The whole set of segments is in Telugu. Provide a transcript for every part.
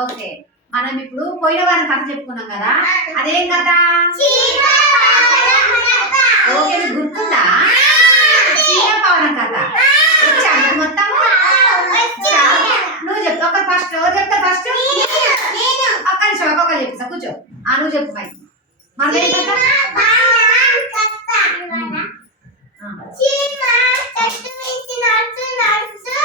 ఓకే. మనం ఇప్పుడు పోయిన వారం కథ చెప్పుకున్నాం కదా? అదేం కథ? ఓకే గుర్తుందా? చీమ పవనం కథ. వచ్చా? మీకు మొత్తం చాలా. నువ్వు చెప్పు ఒక ఫస్ట్ ఎవరు చెప్తా ఫస్ట్? ఒక్క నిమిషం ఒక్కొక్కరు చెప్తా కూర్చో. ఆ నువ్వు చెప్పు మరి. మనం ఏం కథ ఆ. చీమ చెట్టు మించి నడుచు నడుచు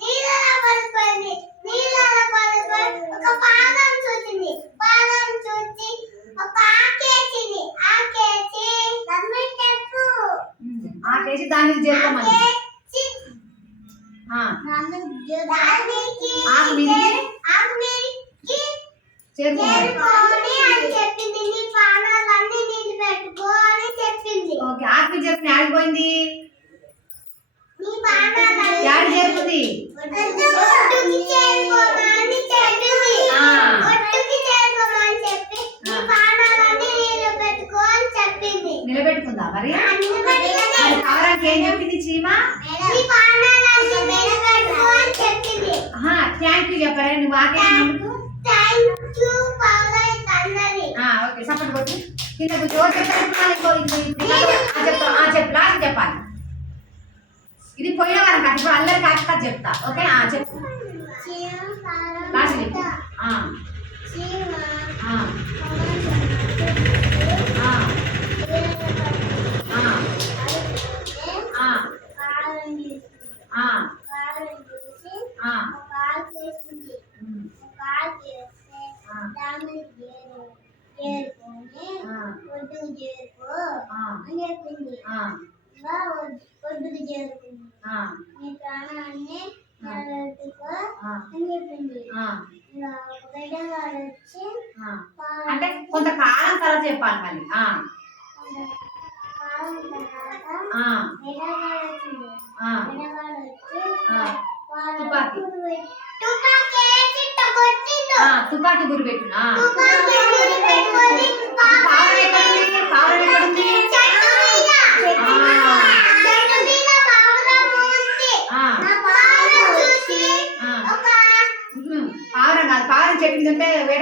నీళ్ళలో పడిపోయింది నీళ్ళలో పడిపోయి ఒక పాదం చూసింది పాదం చూసి ఒక ఆకేసింది ఆకేసి నన్ను చెప్పు ఉమ్. ఆ కేజీ దాని మీద చేరుకోమని ఆకేసి ఆ. దానికి ఆకు మీదికి ఆకు మీదికి చేరుకోమని చేరుకోని అని చెప్పింది నీ ప్రాణాలన్నీ నీళ్ళు పెట్టుకో అని చెప్పింది ఓకే ఆకు మీద చేరుకుని ఆడిపోయింది నీ ప్రాణాలన్నీ యాడి చేరుకుంది ఒడ్డుకి చేరుకోమని చెప్పింది ఆ. ఒడ్డుకి చేరుకోమని చెప్పి నీ ఆ. ప్రాణాలన్నీ నీళ్ళు పెట్టుకో అని చెప్పింది. నిలబెట్టుకుందా మరి? ఏం చెప్పింది చీమ థ్యాంక్ యూ చెప్పారా నువ్వు ఓకే సపోర్ట్ కొట్టి కింద చెప్పాలి ఇది పోయిన వారం అందరికి కాదు కాదు చెప్తా ఓకే చెప్పు లాస్ట్ చెప్పు ఆ, ఆ, ఆ, ఆ, ఆ, ఆ, ఆ, ఉమ్, ఆ, ఆ, ఆ, ఒడ్డుకు చేరుకుంది. నీ ప్రాణాన్ని నిలబెట్టుకో అని చెప్పింది. వచ్చి అంటే కొంతకాలం తర్వాత చెప్పాలి మళ్ళీ. తర్వాత వచ్చింది వచ్చి పాలు తుపాకీ. తుపాకీ గురి పెట్టు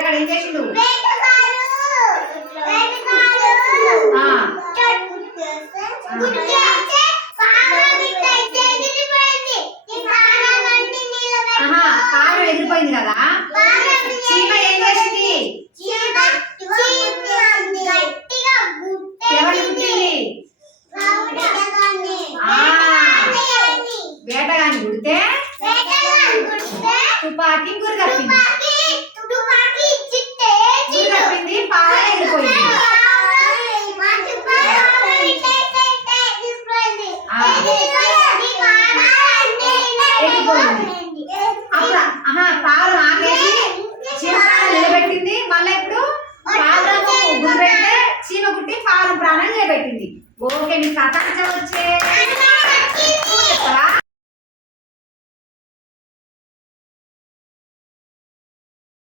ఎగిరిపోయింది. ఆహా పావురం ఎగిరిపోయింది కదా? చీమ ఏం చేసింది. వేటగాని గుడితే తుపాకీ గురి ఎగిరిపోయింది.